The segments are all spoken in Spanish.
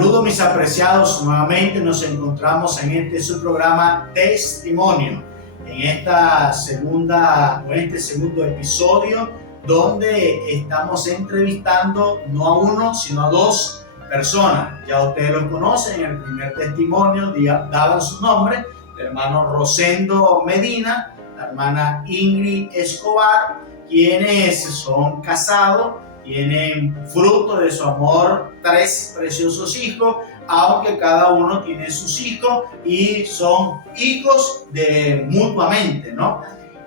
Saludos mis apreciados, nuevamente nos encontramos en este su programa Testimonio, en este segundo episodio donde estamos entrevistando no a uno sino a dos personas. Ya ustedes los conocen, en el primer testimonio daban su nombre, el hermano Rosendo Medina, la hermana Ingrid Escobar, quienes son casados. Tienen fruto de su amor 3 preciosos hijos, aunque cada uno tiene sus hijos y son hijos de mutuamente, ¿no?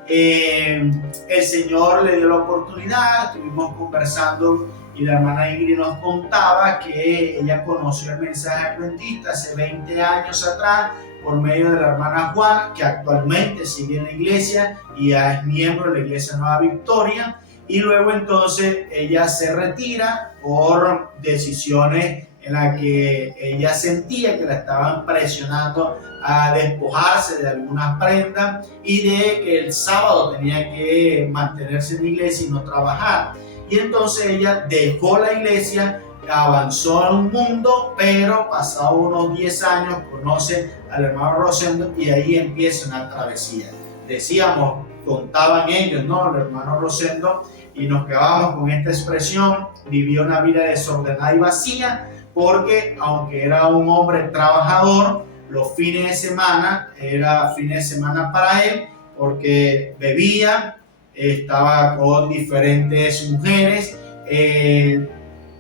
El Señor le dio la oportunidad, estuvimos conversando y la hermana Ingrid nos contaba que ella conoció el mensaje adventista hace 20 años atrás por medio de la hermana Juana, que actualmente sigue en la iglesia y ya es miembro de la iglesia Nueva Victoria. Y luego entonces ella se retira por decisiones en las que ella sentía que la estaban presionando a despojarse de algunas prendas y de que el sábado tenía que mantenerse en la iglesia y no trabajar. Y entonces ella dejó la iglesia, avanzó a un mundo, pero pasado unos 10 años conoce al hermano Rosendo y ahí empieza una travesía. Decíamos, contaban ellos, ¿no? El hermano Rosendo, y nos quedábamos con esta expresión: vivió una vida desordenada y vacía, porque aunque era un hombre trabajador, los fines de semana era fines de semana para él, porque bebía, estaba con diferentes mujeres,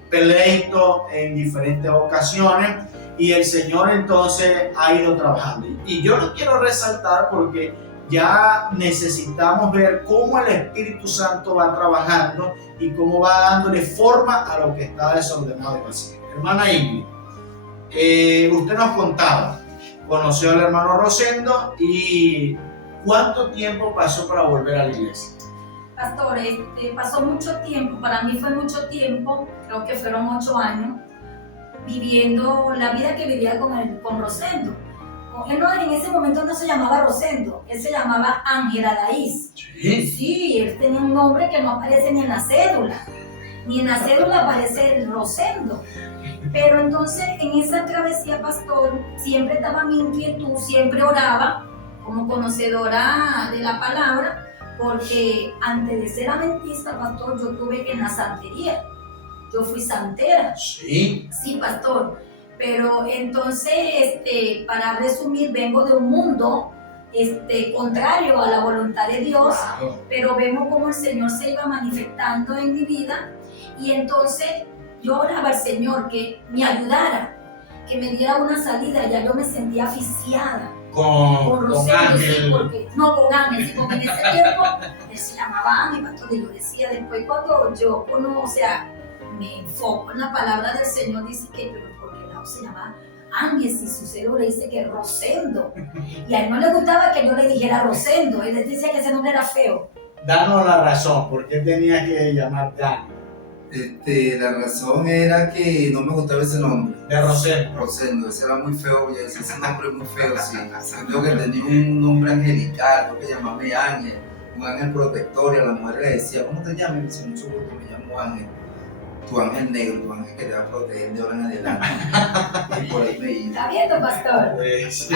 pleito en diferentes ocasiones, y el Señor entonces ha ido trabajando. Y yo lo quiero resaltar porque ya necesitamos ver cómo el Espíritu Santo va trabajando y cómo va dándole forma a lo que está desordenado y vacío. Hermana Ingrid, usted nos contaba, conoció al hermano Rosendo y ¿cuánto tiempo pasó para volver a la iglesia? Pastor, pasó mucho tiempo, para mí fue mucho tiempo, creo que fueron 8 años, viviendo la vida que vivía con Rosendo. Él en ese momento no se llamaba Rosendo, él se llamaba Ángel Adaís. Sí, él tenía un nombre que no aparece ni en la cédula. Ni en la cédula aparece el Rosendo. Pero entonces en esa travesía, pastor, siempre estaba mi inquietud, siempre oraba como conocedora de la palabra, porque antes de ser adventista, pastor, yo tuve en la santería. Yo fui santera. Sí. Sí, pastor. Pero entonces, para resumir, vengo de un mundo contrario a la voluntad de Dios, wow. Pero vemos cómo el Señor se iba manifestando en mi vida y entonces yo oraba al Señor que me ayudara, que me diera una salida. Ya yo me sentía asfixiada. Con Ángel. Sí, con Ángel, sí, porque en ese tiempo él se llamaba Ángel, pastor, y yo decía, después cuando yo me enfoco en la palabra del Señor, dice que se llama Ángel, si su cédula dice que es Rosendo, y a él no le gustaba que yo le dijera Rosendo, él decía que ese nombre era feo. Danos la razón, ¿por qué tenía que llamarte Ángel? La razón era que no me gustaba ese nombre. De Rosendo. Rosendo, ese era muy feo, y ese nombre es muy feo, sí. Yo que tenía un nombre angelical, yo que llamarme Ángel, un ángel protector, y a la mujer le decía, ¿cómo te llamas? Y me dice, mucho gusto, me llamo Ángel. Tu ángel negro, tu ángel que te va a proteger de ahora en adelante. Y por ahí me iba. ¿Está viendo, pastor? Sí.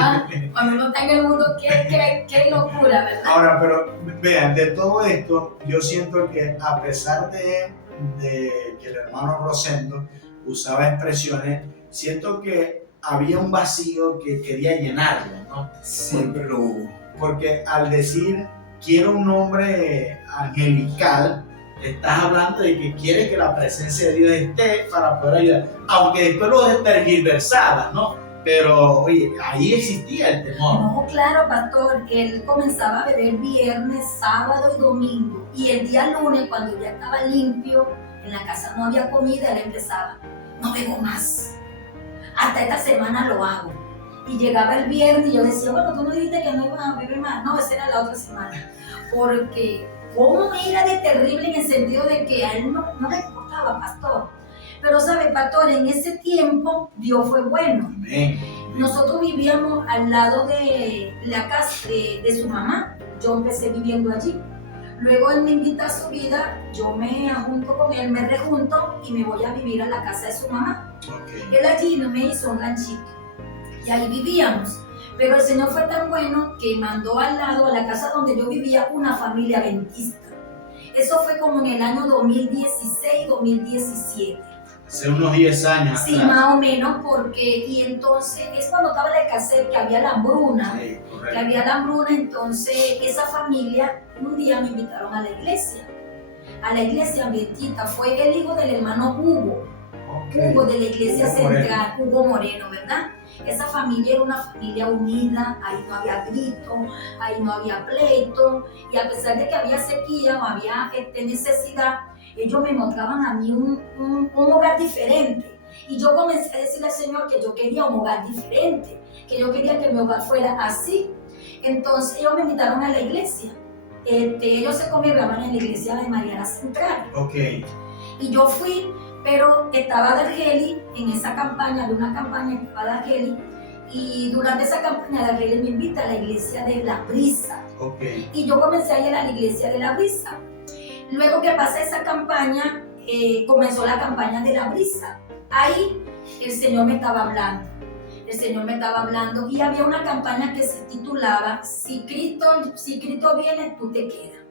Cuando uno está en el mundo, qué locura, ¿verdad? Ahora, pero vean, de todo esto, yo siento que a pesar de que el hermano Rosendo usaba expresiones, siento que había un vacío que quería llenarlo, ¿no? Siempre lo hubo. Porque al decir, quiero un nombre angelical, estás hablando de que quieres que la presencia de Dios esté para poder ayudar, aunque después lo tergiversabas, ¿no? Pero, oye, ahí existía el temor. No, claro, pastor, él comenzaba a beber viernes, sábado y domingo, y el día lunes, cuando ya estaba limpio, en la casa no había comida, él empezaba, no bebo más, hasta esta semana lo hago. Y llegaba el viernes y yo decía, bueno, tú no dijiste que no ibas a beber más. No, esa era la otra semana, porque cómo era de terrible en el sentido de que a él no le importaba, pastor. Pero sabe, pastor, en ese tiempo Dios fue bueno. Amén. Nosotros vivíamos al lado de la casa de su mamá. Yo empecé viviendo allí. Luego él me invita a su vida, yo me junto con él, me rejunto y me voy a vivir a la casa de su mamá. Ok. Él allí no me hizo un ranchito y ahí vivíamos. Pero el Señor fue tan bueno que mandó al lado, a la casa donde yo vivía, una familia adventista. Eso fue como en el año 2016, 2017. Hace unos 10 años Sí, atrás. más o menos, porque, y entonces, es cuando estaba la escasez, que había la hambruna, Sí, que correcto. había la hambruna, entonces esa familia un día me invitaron a la iglesia adventista, fue el hijo del hermano Hugo de la iglesia Hugo central, Hugo Moreno, ¿verdad? Esa familia era una familia unida, ahí no había grito, ahí no había pleito, y a pesar de que había sequía, no había necesidad, ellos me mostraban a mí un hogar diferente. Y yo comencé a decirle al Señor que yo quería un hogar diferente, que yo quería que mi hogar fuera así. Entonces ellos me invitaron a la iglesia. Ellos se congregaban en la iglesia de Mariana Central. Ok. Y yo fui, pero estaba Dargeli en esa campaña, había una campaña que estaba Dargeli, y durante esa campaña Dargeli me invita a la iglesia de La Brisa. Ok. Y yo comencé a ir a la iglesia de La Brisa. Luego que pasé esa campaña, comenzó la campaña de La Brisa. Ahí el Señor me estaba hablando. El Señor me estaba hablando y había una campaña que se titulaba Si Cristo viene, tú te quedas.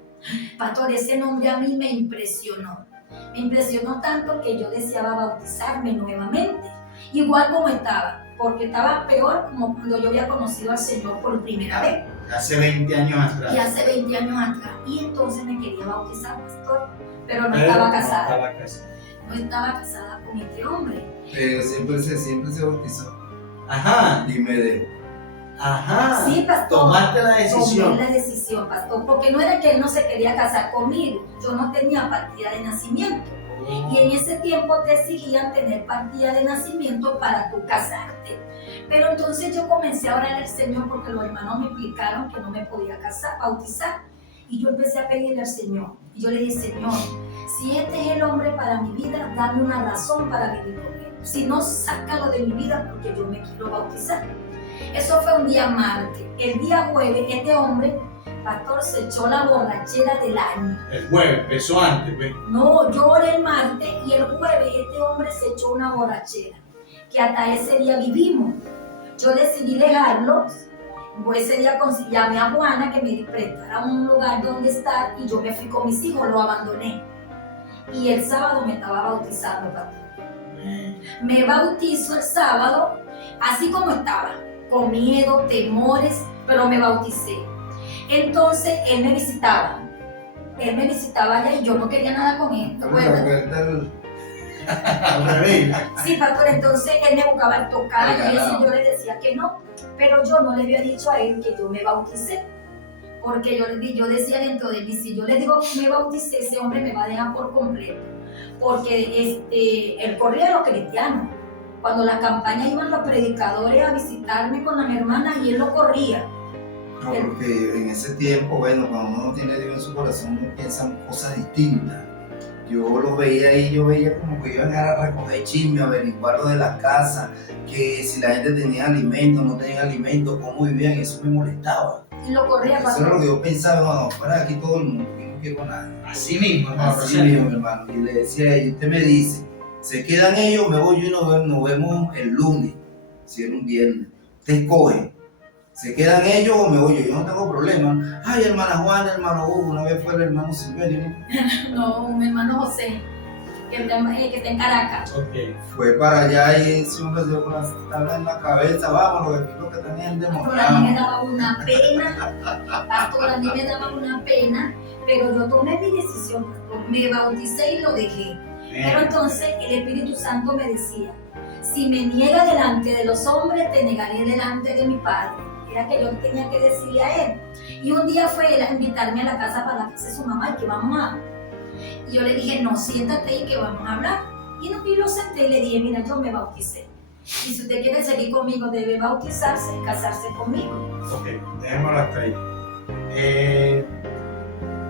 Pastor, ese nombre a mí me impresionó. Me impresionó tanto que yo deseaba bautizarme nuevamente, igual como estaba, porque estaba peor como cuando yo había conocido al Señor por primera vez. Hace 20 años atrás. Y hace 20 años atrás. Y entonces me quería bautizar, pastor, pero no estaba casada. No estaba casada con este hombre. Pero siempre se bautizó. Ajá. Dime de. Ajá. Sí, pastor. Tomaste la decisión. Tomé la decisión, pastor, porque no era que él no se quería casar conmigo, yo no tenía partida de nacimiento. Y en ese tiempo te exigían tener partida de nacimiento para tú casarte. Pero entonces yo comencé a orar al Señor porque los hermanos me explicaron que no me podía bautizar. Y yo empecé a pedirle al Señor. Y yo le dije, Señor, si este es el hombre para mi vida, dame una razón para vivir con él. Si no, sácalo de mi vida porque yo me quiero bautizar. Eso fue un día martes. El día jueves, este hombre, pastor, se echó la borrachera del año. El jueves, empezó antes, ¿ves? No, yo oré el martes y el jueves este hombre se echó una borrachera. Que hasta ese día vivimos. Yo decidí dejarlo. Pues ese día llamé a Juana que me prestara un lugar donde estar y yo me fui con mis hijos, lo abandoné. Y el sábado me estaba bautizando, pastor. Me bautizo el sábado, así como estaba, con miedo, temores, pero me bauticé. Entonces él me visitaba allá y yo no quería nada con él. Sí, pastor, entonces él me buscaba el tocar y eso yo le decía que no, pero yo no le había dicho a él que yo me bauticé, porque yo decía dentro de mí, si yo le digo que me bauticé, ese hombre me va a dejar por completo, porque él corría a los cristianos. Cuando la campaña iban los predicadores a visitarme con mi hermana y él lo corría. No, porque en ese tiempo, bueno, cuando uno no tiene Dios en su corazón, uno piensa en cosas distintas. Yo lo veía ahí, yo veía como que iban a recoger chisme, averiguar lo de la casa, que si la gente tenía alimento, no tenía alimento, cómo vivían, eso me molestaba. Y lo corría, Eso era lo que yo pensaba, no, fuera de aquí todo el mundo, yo no quiero a nadie. Así mismo, hermano. Así mismo, hermano. Y le decía a ella, usted me dice, se quedan ellos, me voy yo y nos vemos el lunes, si era un viernes. Usted escoge. ¿Se quedan ellos o me voy yo? Yo no tengo problema. Ay, hermana Juana, hermano Hugo, una vez fue el hermano Silverio. No, mi hermano José, que está en Caracas. Ok. Fue para allá y ese hombre se dio con la tabla en la cabeza, vámonos, que aquí lo que tenía el Pastor, a mí me demonio. daba una pena, pastor, a mí me daba una pena, pero yo tomé mi decisión, pastor, me bauticé y lo dejé. Pero entonces el Espíritu Santo me decía, si me niega delante de los hombres, te negaré delante de mi Padre. Era que yo tenía que decirle a él. Y un día fue él a invitarme a la casa para la casa de su mamá y que vamos a... Y yo le dije, no, siéntate y que vamos a hablar. Y lo senté y le dije, mira, yo me bauticé. Y si usted quiere seguir conmigo, debe bautizarse y casarse conmigo. Ok, dejémoslo hasta ahí.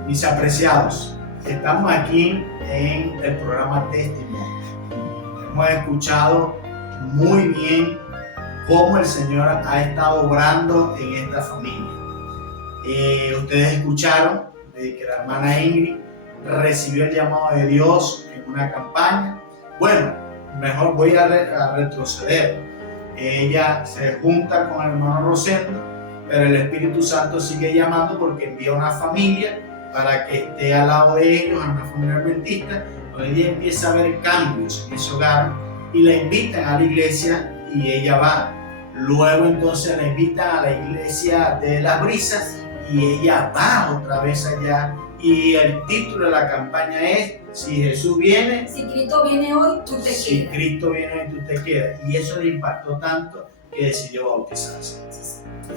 Mis apreciados, estamos aquí en el programa Testimonio. Hemos escuchado muy bien cómo el Señor ha estado obrando en esta familia. Ustedes escucharon de que la hermana Ingrid recibió el llamado de Dios en una campaña. Bueno, mejor voy a retroceder. Ella se junta con el hermano Rosendo, pero el Espíritu Santo sigue llamando porque envía una familia para que esté al lado de ellos, a una familia adventista. Hoy día empieza a haber cambios en ese hogar y la invitan a la iglesia y ella va. Luego entonces la invitan a la iglesia de las Brisas y ella va otra vez allá. Y el título de la campaña es: si Jesús viene, Si Cristo viene hoy, tú te quedas. si Cristo viene hoy, tú te quedas. Y eso le impactó tanto que decidió bautizarse.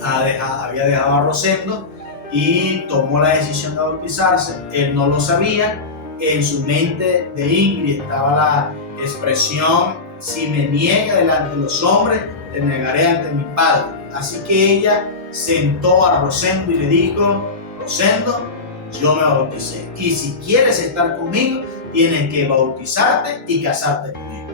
Había dejado a Rosendo y tomó la decisión de bautizarse. Él no lo sabía. En su mente de Ingrid estaba la expresión: si me niega delante de los hombres, te negaré ante mi Padre. Así que ella sentó a Rosendo y le dijo: Rosendo, yo me bauticé, y si quieres estar conmigo, tienes que bautizarte y casarte conmigo.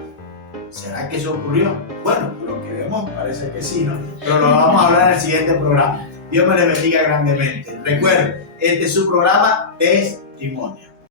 ¿Será que eso ocurrió? Bueno, por lo que vemos parece que sí, ¿no? Pero lo vamos a hablar en el siguiente programa. Dios me les bendiga grandemente. Recuerden, este es su programa Testimonio.